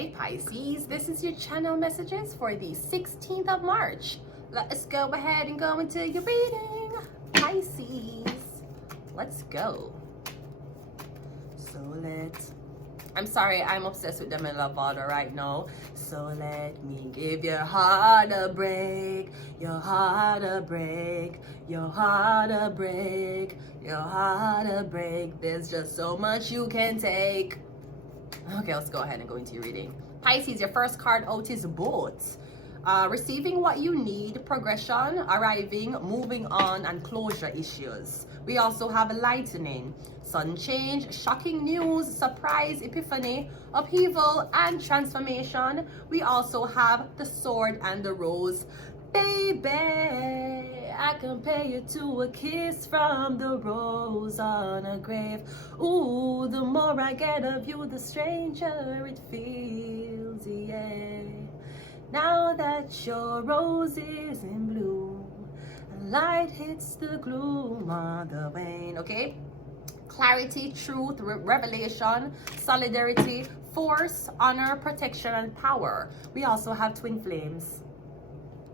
Hi Pisces, this is your channel messages for the 16th of March. Let's go ahead and go into your reading. Pisces, let's go. I'm sorry, I'm obsessed with them in love order right now. So let me give your heart a break, your heart a break, your heart a break, your heart a break. There's just so much you can take. Okay, let's go ahead and go into your reading. Pisces, your first card out is both. Receiving what you need, progression, arriving, moving on, and closure issues. We also have lightning, sudden change, shocking news, surprise, epiphany, upheaval, and transformation. We also have the sword and the rose. Baby, I compare you to a kiss from the rose on a grave. Ooh, the more I get of you, the stranger it feels, yeah. Now that your rose is in bloom, light hits the gloom on the vein, okay? Clarity, truth, revelation, solidarity, force, honor, protection, and power. We also have twin flames.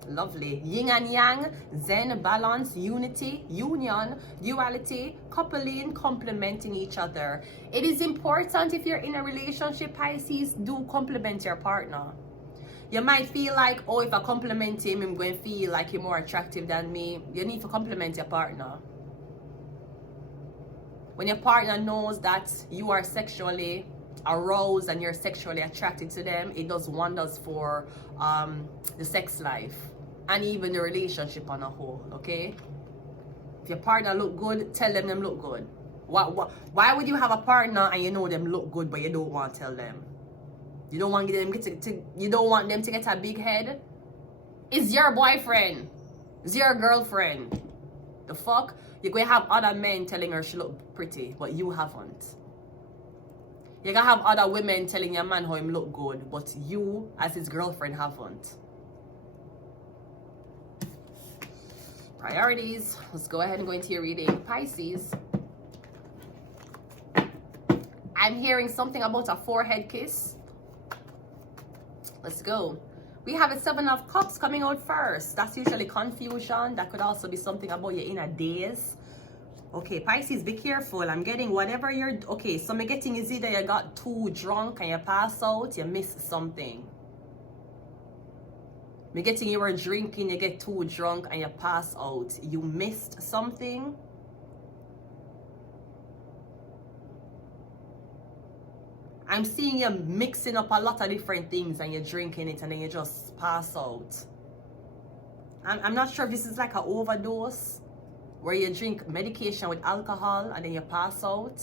Lovely. Yin and yang, zen, balance, unity, union, duality, coupling, complementing each other. It is important if you're in a relationship, Pisces, do complement your partner. You might feel like, oh, if I compliment him, I'm going to feel like he's more attractive than me. You need to compliment your partner. When your partner knows that you are sexually aroused and you're sexually attracted to them, it does wonders for the sex life and even the relationship on a whole, okay? If your partner look good, tell them look good. Why would you have a partner and you know them look good but you don't want to tell them? You don't want them you don't want them to get a big head? It's your boyfriend. It's your girlfriend. The fuck? You're going to have other men telling her she look pretty, but you haven't. You're going to have other women telling your man how him look good, but you, as his girlfriend, haven't. Priorities. Let's go ahead and go into your reading. Pisces. I'm hearing something about a forehead kiss. Let's go. We have a 7 of Cups coming out first. That's usually confusion. That could also be something about your inner days. Okay, Pisces, be careful. I'm getting whatever you're... Okay, so I'm getting is either you got too drunk and you pass out, you missed something. I'm getting you were drinking, you get too drunk and you pass out. You missed something. I'm seeing you mixing up a lot of different things and you're drinking it and then you just pass out. I'm not sure if this is like an overdose where you drink medication with alcohol and then you pass out.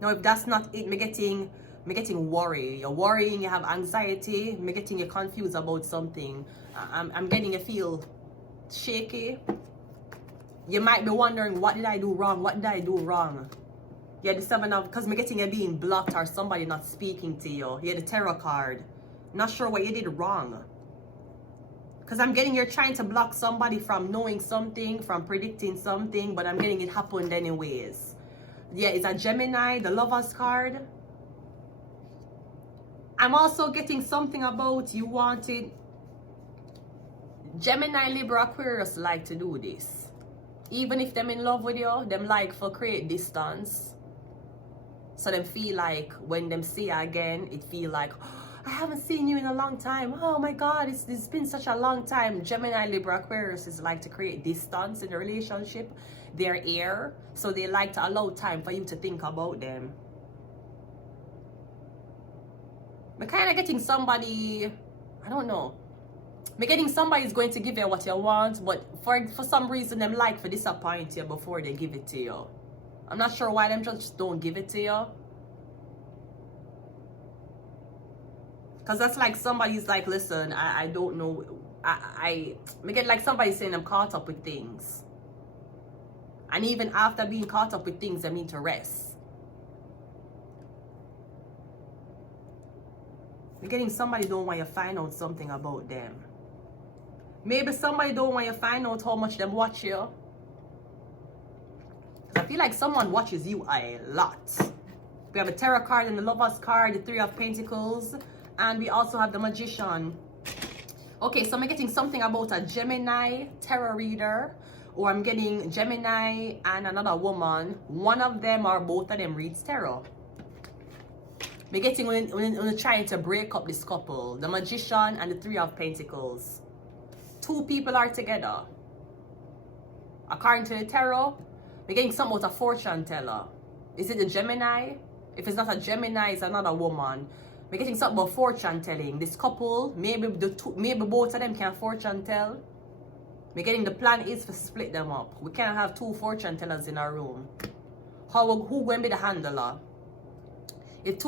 Now, if that's not it, I'm getting worry. You're worrying, you have anxiety, I'm getting you confused about something. I'm getting you feel shaky. You might be wondering, what did I do wrong? What did I do wrong? Yeah, the 7 of, because I'm getting you being blocked or somebody not speaking to you. Yeah, the tarot card. Not sure what you did wrong. Because I'm getting you're trying to block somebody from knowing something, from predicting something, but I'm getting it happened anyways. Yeah, it's a Gemini, the Lover's card. I'm also getting something about you wanted. Gemini, Libra, Aquarius like to do this. Even if them in love with you, them like for create distance. So them feel like when them see you again, it feel like, oh, I haven't seen you in a long time. Oh my God, it's been such a long time. Gemini, Libra, Aquarius is like to create distance in the relationship. They're air, so they like to allow time for you to think about them. I'm kind of getting somebody, I don't know. I'm getting somebody is going to give you what you want, but for some reason them like for disappoint you before they give it to you. I'm not sure why them just don't give it to you. Because that's like somebody's like, listen, I don't know. I get like somebody saying I'm caught up with things. And even after being caught up with things, I need to rest. I'm getting somebody don't want you to find out something about them. Maybe somebody don't want you to find out how much them watch you. I feel like someone watches you a lot. We have a Tarot card and the Lovers card, the Three of Pentacles, and we also have the Magician. Okay, so I'm getting something about a Gemini tarot reader, or I'm getting Gemini and another woman. One of them or both of them reads tarot. I'm getting when trying to break up this couple, the Magician and the Three of Pentacles. Two people are together. According to the tarot, we're getting something about a fortune teller. Is it the Gemini? If it's not a Gemini, it's another woman. We're getting something about fortune telling. This couple, maybe both of them can fortune tell. We're getting the plan is to split them up. We can't have two fortune tellers in our room. Who going to be the handler? If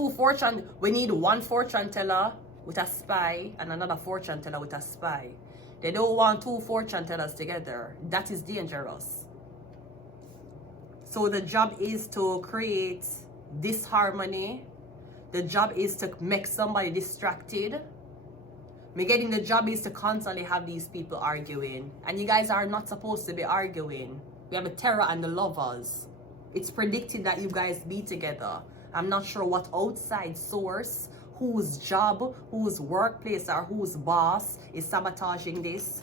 we need one fortune teller with a spy and another fortune teller with a spy. They don't want two fortune tellers together. That is dangerous. So the job is to create disharmony. The job is to make somebody distracted. The job is to constantly have these people arguing. And you guys are not supposed to be arguing. We have a Tarot and the Lovers. It's predicted that you guys be together. I'm not sure what outside source, whose job, whose workplace, or whose boss is sabotaging this.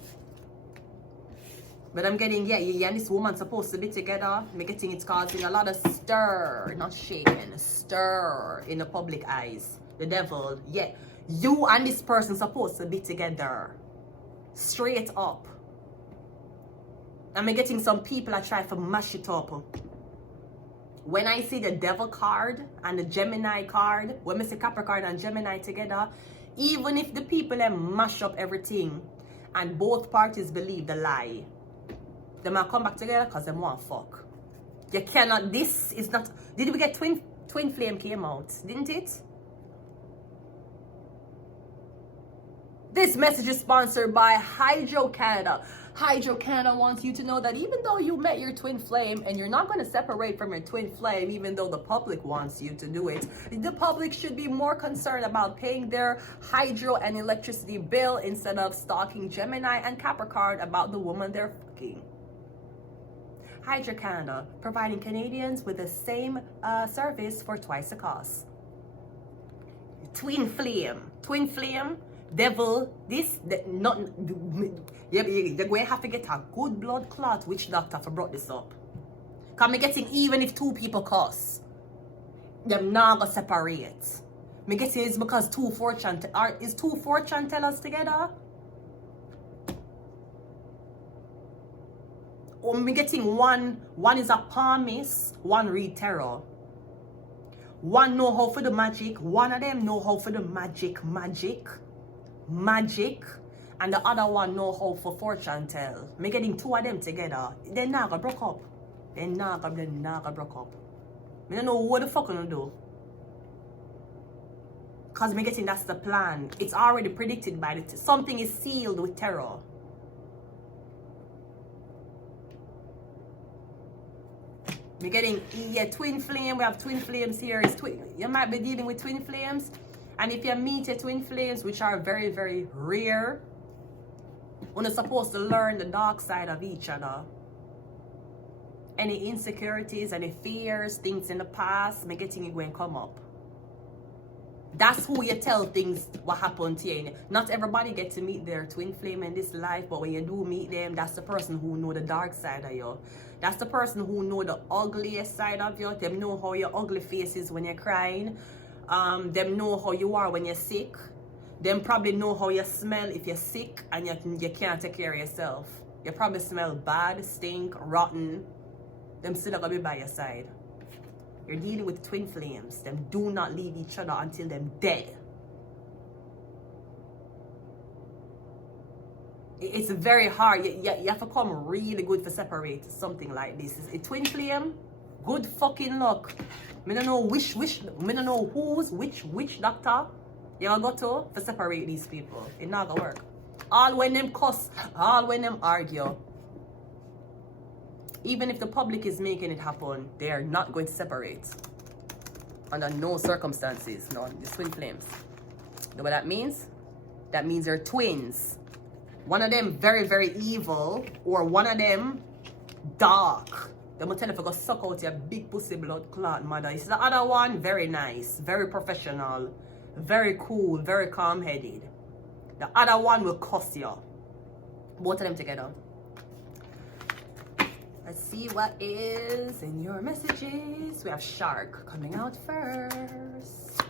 But I'm getting, yeah, and this woman's supposed to be together. I'm getting it's causing a lot of stir, not shaking, stir in the public eyes. The devil, yeah. You and this person supposed to be together. Straight up. I'm getting some people that try to mash it up. When I see the Devil card and the Gemini card, when I see Capricorn and Gemini together, even if the people mash up everything and both parties believe the lie, they might come back together because they want to fuck. You cannot, this is not, did we get twin flame came out, didn't it? This message is sponsored by Hydro Canada. Hydro Canada wants you to know that even though you met your twin flame and you're not going to separate from your twin flame, even though the public wants you to do it, the public should be more concerned about paying their hydro and electricity bill instead of stalking Gemini and Capricorn about the woman they're fucking. Hydro Canada, providing Canadians with the same service for twice the cost. Twin flame, devil, you're going to have to get a good blood clot witch doctor for brought this up. Because I'm getting even if two people cuss, them not going to separate. I'm getting it's because two fortune tellers together. Or I'm getting one is a palmist, one read tarot. One know how for the magic, one of them know how for the magic, and the other one know how for fortune tell. Me getting two of them together. They're not gonna break up. They're not gonna break up. Me don't know what the fuck gonna do. Cause me getting that's the plan. It's already predicted by the something is sealed with tarot. Me getting twin flame. We have twin flames here. You might be dealing with twin flames. And if you meet your twin flames, which are very, very rare, when you're supposed to learn the dark side of each other. Any insecurities, any fears, things in the past, me getting it going to come up. That's who you tell things what happened to you. Not everybody get to meet their twin flame in this life, but when you do meet them, that's the person who know the dark side of you. That's the person who know the ugliest side of you. Them know how your ugly face is when you're crying. Them know how you are when you're sick. Them probably know how you smell if you're sick and you can't take care of yourself. You probably smell bad, stink, rotten. Them still gonna be by your side. You're dealing with twin flames. Them do not leave each other until them dead. It's very hard. You have to come really good for separate something like this. A twin flame, good fucking luck. I don't know which doctor you gonna go to for separate these people. It's not gonna work. All when them cuss, all when them argue. Even if the public is making it happen, they are not going to separate. Under no circumstances. No, the twin flames. You know what that means? That means they're twins. One of them very, very evil, or one of them dark. They're going to tell you if you go suck out your big pussy blood clot mother. You see the other one? Very nice, very professional, very cool, very calm-headed. The other one will cuss you. Both of them together. Let's see what is in your messages. We have shark coming out first.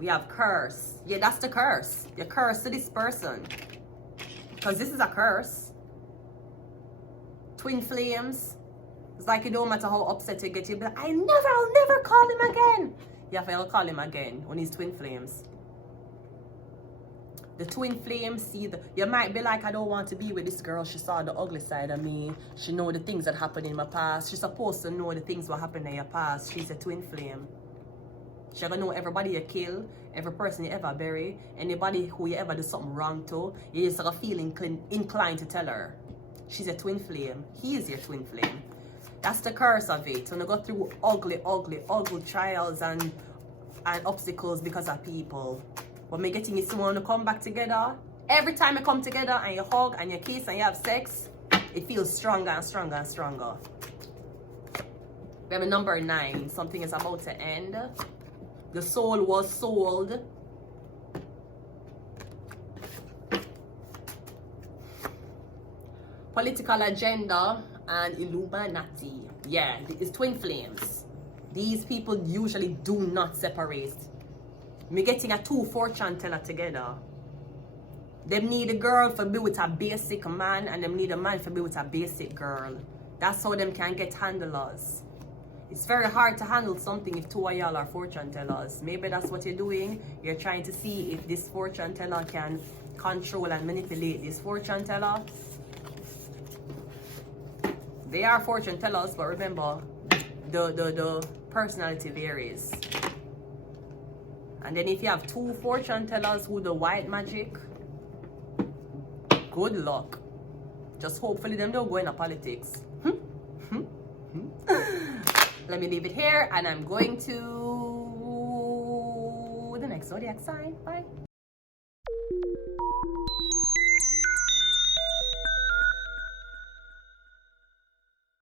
We have curse. Yeah, that's the curse. You're cursed to this person. Because this is a curse. Twin flames. It's like it don't matter how upset you get, you'll be like, I'll never call him again. You have to call him again when he's twin flames. The twin flames, see, you might be like, I don't want to be with this girl. She saw the ugly side of me. She know the things that happened in my past. She's supposed to know the things that happened in your past. She's a twin flame. She's gonna know everybody you kill, every person you ever bury, anybody who you ever do something wrong to. You just gotta feel inclined to tell her. She's a twin flame. He is your twin flame. That's the curse of it. When you go through ugly trials and obstacles because of people. But me getting you someone to come back together. Every time you come together and you hug and you kiss and you have sex, it feels stronger and stronger and stronger. We have a number 9. Something is about to end. The soul was sold. Political agenda and Illuminati. Yeah, it's twin flames. These people usually do not separate. Me getting a 2 fortune teller together. Them need a girl for be with a basic man, and them need a man for be with a basic girl. That's how them can get handlers. It's very hard to handle something if 2 of y'all are fortune tellers. Maybe that's what you're doing. You're trying to see if this fortune teller can control and manipulate this fortune teller. They are fortune tellers, but remember, the personality varies. And then if you have 2 fortune tellers who do white magic, good luck. Just hopefully them don't go into politics. Let me leave it here, and I'm going to the next zodiac sign. Bye.